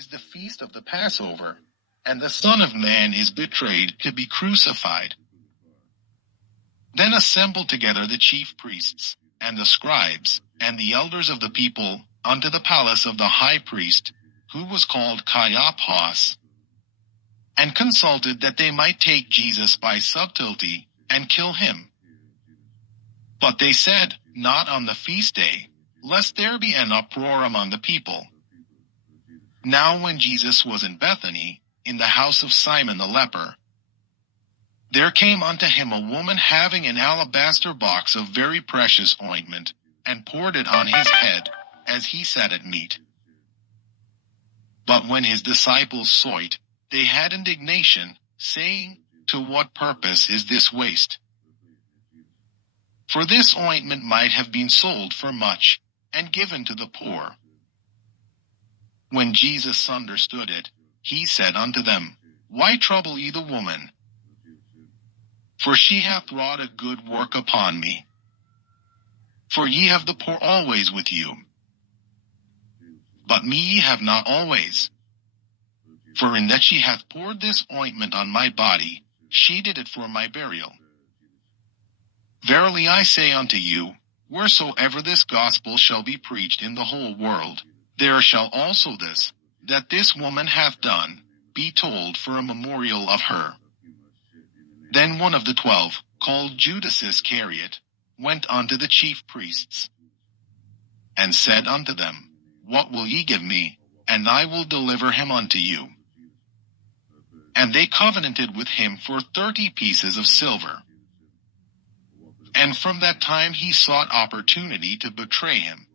is the feast of the Passover, and the Son of Man is betrayed to be crucified. Then assembled together the chief priests, and the scribes, and the elders of the people, unto the palace of the high priest, who was called Caiaphas, and consulted that they might take Jesus by subtlety, and kill him. But they said, Not on the feast day, lest there be an uproar among the people. Now when Jesus was in Bethany, in the house of Simon the leper, there came unto him a woman having an alabaster box of very precious ointment, and poured it on his head, as he sat at meat. But when his disciples saw it, they had indignation, saying, To what purpose is this waste? For this ointment might have been sold for much, and given to the poor. When Jesus understood it, he said unto them, Why trouble ye the woman? For she hath wrought a good work upon me. For ye have the poor always with you, but me ye have not always. For in that she hath poured this ointment on my body, she did it for my burial. Verily I say unto you, wheresoever this gospel shall be preached in the whole world, there shall also this, that this woman hath done, be told for a memorial of her. Then one of the 12, called Judas Iscariot, went unto the chief priests, and said unto them, What will ye give me, and I will deliver him unto you? And they covenanted with him for 30 pieces of silver. And from that time he sought opportunity to betray him.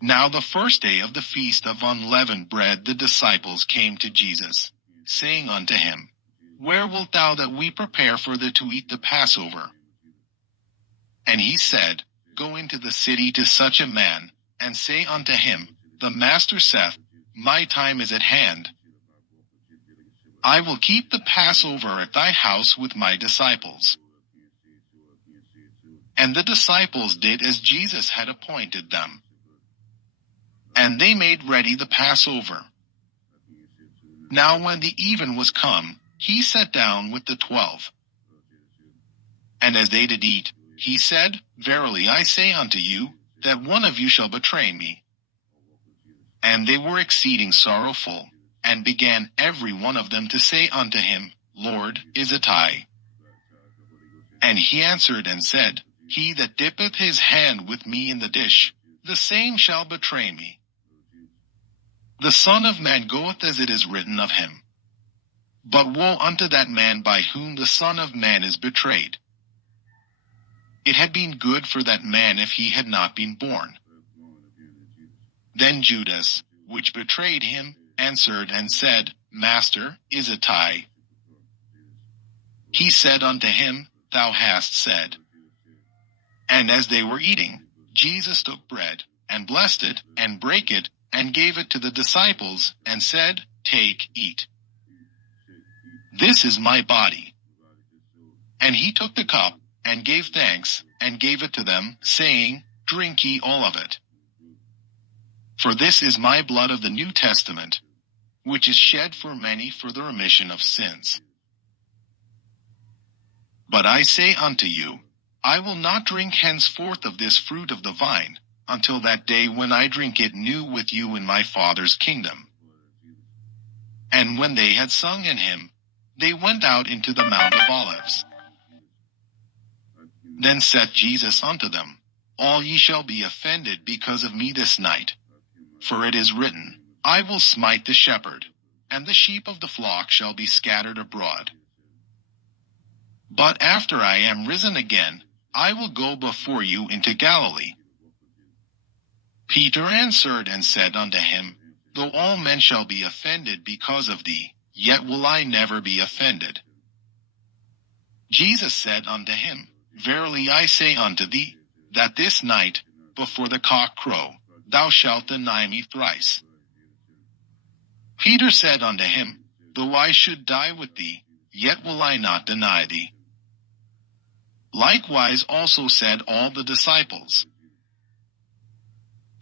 Now the first day of the feast of unleavened bread the disciples came to Jesus, saying unto him, Where wilt thou that we prepare for thee to eat the Passover? And he said, Go into the city to such a man, and say unto him, The Master saith, My time is at hand. I will keep the Passover at thy house with my disciples. And the disciples did as Jesus had appointed them. And they made ready the Passover. Now when the even was come, he sat down with the 12. And as they did eat, he said, Verily I say unto you, that one of you shall betray me. And they were exceeding sorrowful, and began every one of them to say unto him, Lord, is it I? And he answered and said, He that dippeth his hand with me in the dish, the same shall betray me. The Son of Man goeth as it is written of him. But woe unto that man by whom the Son of Man is betrayed. It had been good for that man if he had not been born. Then Judas, which betrayed him, answered and said, Master, is it I? He said unto him, Thou hast said. And as they were eating, Jesus took bread, and blessed it, and brake it, and gave it to the disciples, and said, Take, eat. This is my body. And he took the cup, and gave thanks, and gave it to them, saying, Drink ye all of it. For this is my blood of the New Testament, which is shed for many for the remission of sins. But I say unto you, I will not drink henceforth of this fruit of the vine, until that day when I drink it new with you in my Father's kingdom. And when they had sung an hymn, they went out into the Mount of Olives. Then saith Jesus unto them, All ye shall be offended because of me this night. For it is written, I will smite the shepherd, and the sheep of the flock shall be scattered abroad. But after I am risen again, I will go before you into Galilee. Peter answered and said unto him, Though all men shall be offended because of thee, yet will I never be offended. Jesus said unto him, Verily I say unto thee, that this night, before the cock crow, thou shalt deny me thrice. Peter said unto him, Though I should die with thee, yet will I not deny thee. Likewise also said all the disciples.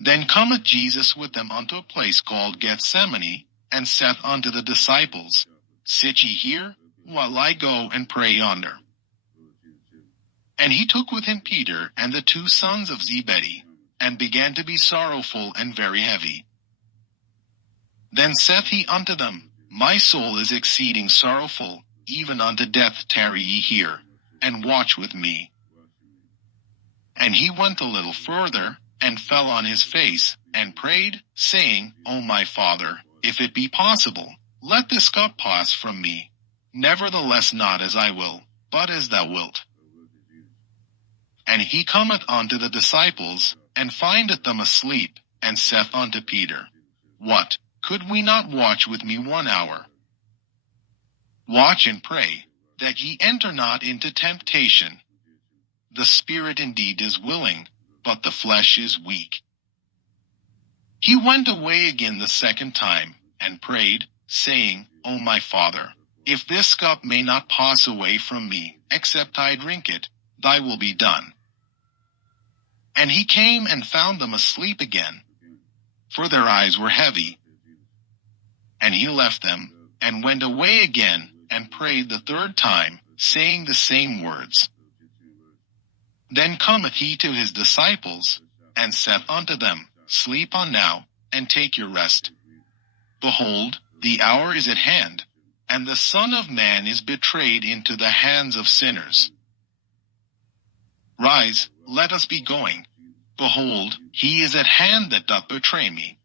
Then cometh Jesus with them unto a place called Gethsemane, and saith unto the disciples, Sit ye here, while I go and pray yonder. And he took with him Peter and the 2 sons of Zebedee, and began to be sorrowful and very heavy. Then saith he unto them, My soul is exceeding sorrowful, even unto death. Tarry ye here, and watch with me. And he went a little further, and fell on his face, and prayed, saying, O my Father, if it be possible, let this cup pass from me. Nevertheless not as I will, but as thou wilt. And he cometh unto the disciples, and findeth them asleep, and saith unto Peter, What, could we not watch with me 1 hour? Watch and pray, that ye enter not into temptation. The spirit indeed is willing, but the flesh is weak. He went away again the 2nd time, and prayed, saying, O my Father, if this cup may not pass away from me, except I drink it, thy will be done. And he came and found them asleep again, for their eyes were heavy. And he left them, and went away again, and prayed the 3rd time, saying the same words. Then cometh he to his disciples, and saith unto them, Sleep on now, and take your rest. Behold, the hour is at hand, and the Son of Man is betrayed into the hands of sinners. Rise, let us be going. Behold, he is at hand that doth betray me.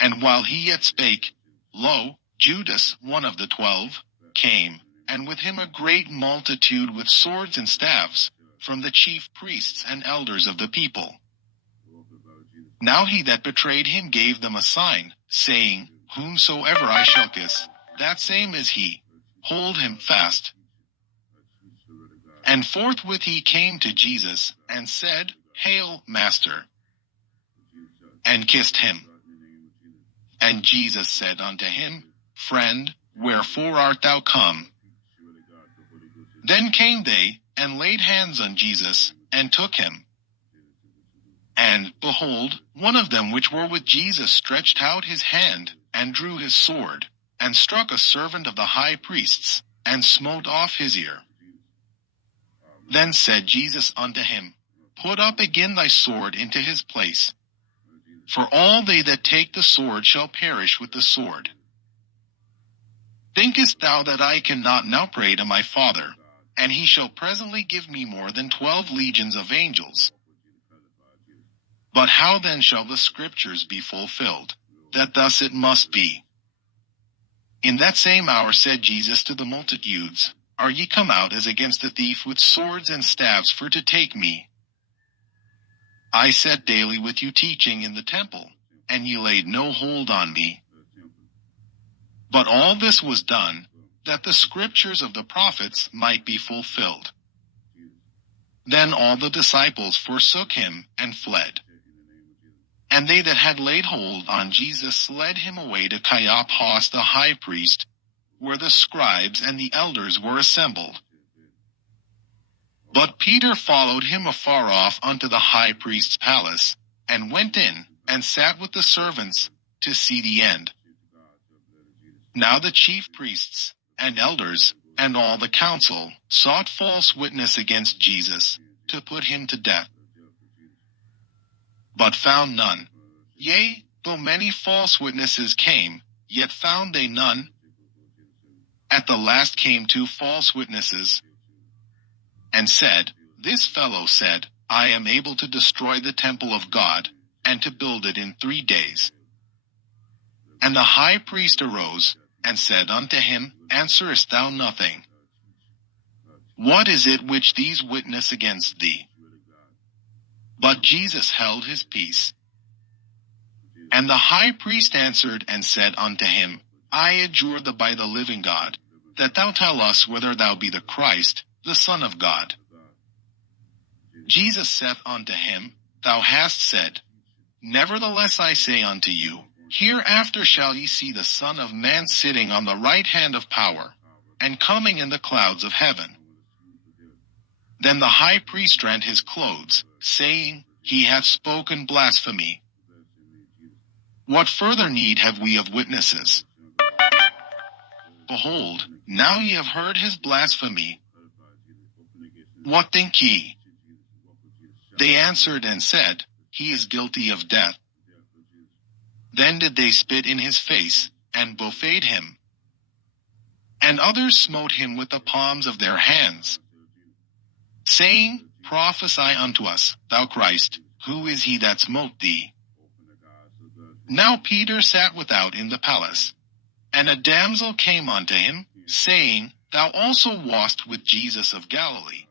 And while he yet spake, lo, Judas, one of the 12, came, and with him a great multitude with swords and staves, from the chief priests and elders of the people. Now he that betrayed him gave them a sign, saying, Whomsoever I shall kiss, that same is he. Hold him fast. And forthwith he came to Jesus, and said, Hail, Master, and kissed him. And Jesus said unto him, Friend, wherefore art thou come? Then came they, and laid hands on Jesus, and took him. And, behold, one of them which were with Jesus stretched out his hand, and drew his sword, and struck a servant of the high priest's, and smote off his ear. Then said Jesus unto him, Put up again thy sword into his place. For all they that take the sword shall perish with the sword. Thinkest thou that I cannot now pray to my Father, and he shall presently give me more than 12 legions of angels? But how then shall the scriptures be fulfilled, that thus it must be? In that same hour said Jesus to the multitudes, Are ye come out as against a thief with swords and staves for to take me? I sat daily with you teaching in the temple, and ye laid no hold on me. But all this was done, that the scriptures of the prophets might be fulfilled. Then all the disciples forsook him, and fled. And they that had laid hold on Jesus led him away to Caiaphas the high priest, where the scribes and the elders were assembled. But Peter followed him afar off unto the high priest's palace, and went in, and sat with the servants, to see the end. Now the chief priests, and elders, and all the council, sought false witness against Jesus, to put him to death. But found none. Yea, though many false witnesses came, yet found they none. At the last came 2 false witnesses, and said, This fellow said, I am able to destroy the temple of God, and to build it in 3 days. And the high priest arose, and said unto him, Answerest thou nothing? What is it which these witness against thee? But Jesus held his peace. And the high priest answered and said unto him, I adjure thee by the living God, that thou tell us whether thou be the Christ, the Son of God. Jesus saith unto him, Thou hast said. Nevertheless I say unto you, Hereafter shall ye see the Son of Man sitting on the right hand of power, and coming in the clouds of heaven. Then the high priest rent his clothes, saying, he hath spoken blasphemy. What further need have we of witnesses? Behold, now ye have heard his blasphemy. What think ye? They answered and said, He is guilty of death. Then did they spit in his face, and buffeted him. And others smote him with the palms of their hands, saying, Prophesy unto us, thou Christ, who is he that smote thee? Now Peter sat without in the palace. And a damsel came unto him, saying, Thou also wast with Jesus of Galilee.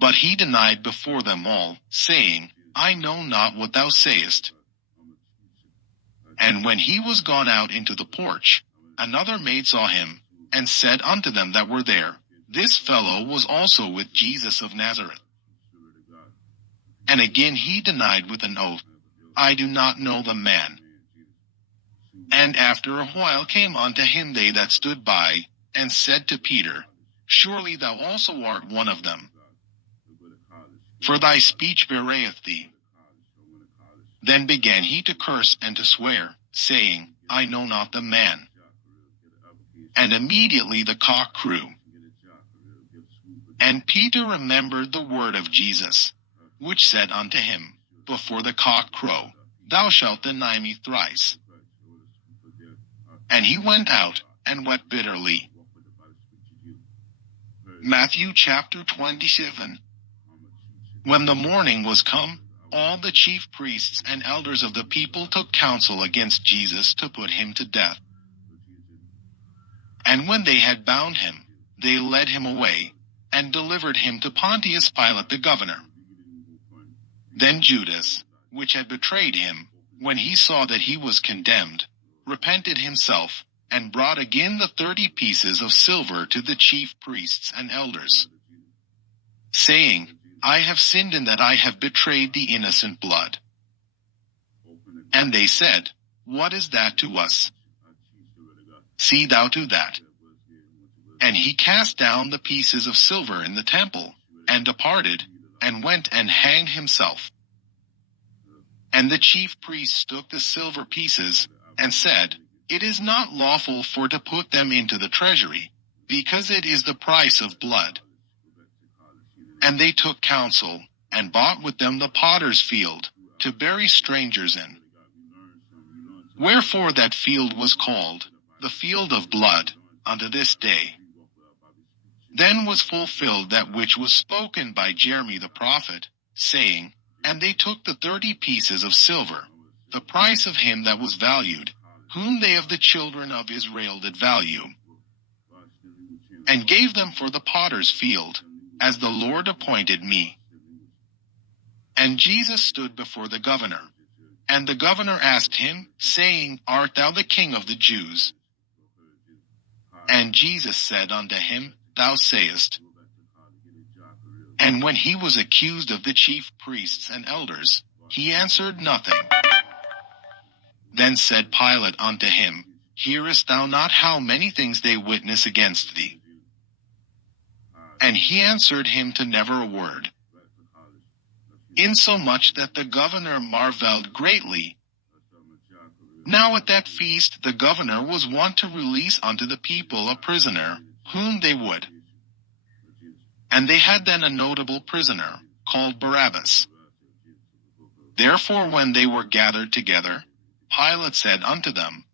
But he denied before them all, saying, I know not what thou sayest. And when he was gone out into the porch, another maid saw him, and said unto them that were there, This fellow was also with Jesus of Nazareth. And again he denied with an oath, I do not know the man. And after a while came unto him they that stood by, and said to Peter, Surely thou also art one of them, for thy speech bewrayeth thee. Then began he to curse and to swear, saying, I know not the man. And immediately the cock crew. And Peter remembered the word of Jesus, which said unto him, Before the cock crow, thou shalt deny me thrice. And he went out, and wept bitterly. Matthew chapter 27. When the morning was come, all the chief priests and elders of the people took counsel against Jesus to put him to death. And when they had bound him, they led him away, and delivered him to Pontius Pilate the governor. Then Judas, which had betrayed him, when he saw that he was condemned, repented himself, and brought again the 30 pieces of silver to the chief priests and elders, saying, I have sinned in that I have betrayed the innocent blood. And they said, What is that to us? See thou to that. And he cast down the pieces of silver in the temple, and departed, and went and hanged himself. And the chief priests took the silver pieces, and said, It is not lawful for to put them into the treasury, because it is the price of blood. And they took counsel, and bought with them the potter's field, to bury strangers in. Wherefore that field was called, the field of blood, unto this day. Then was fulfilled that which was spoken by Jeremy the prophet, saying, And they took the 30 pieces of silver, the price of him that was valued, whom they of the children of Israel did value, and gave them for the potter's field, as the Lord appointed me. And Jesus stood before the governor. And the governor asked him, saying, Art thou the king of the Jews? And Jesus said unto him, Thou sayest. And when he was accused of the chief priests and elders, he answered nothing. Then said Pilate unto him, Hearest thou not how many things they witness against thee? And he answered him to never a word, insomuch that the governor marveled greatly. Now at that feast the governor was wont to release unto the people a prisoner, whom they would. And they had then a notable prisoner, called Barabbas. Therefore when they were gathered together, Pilate said unto them,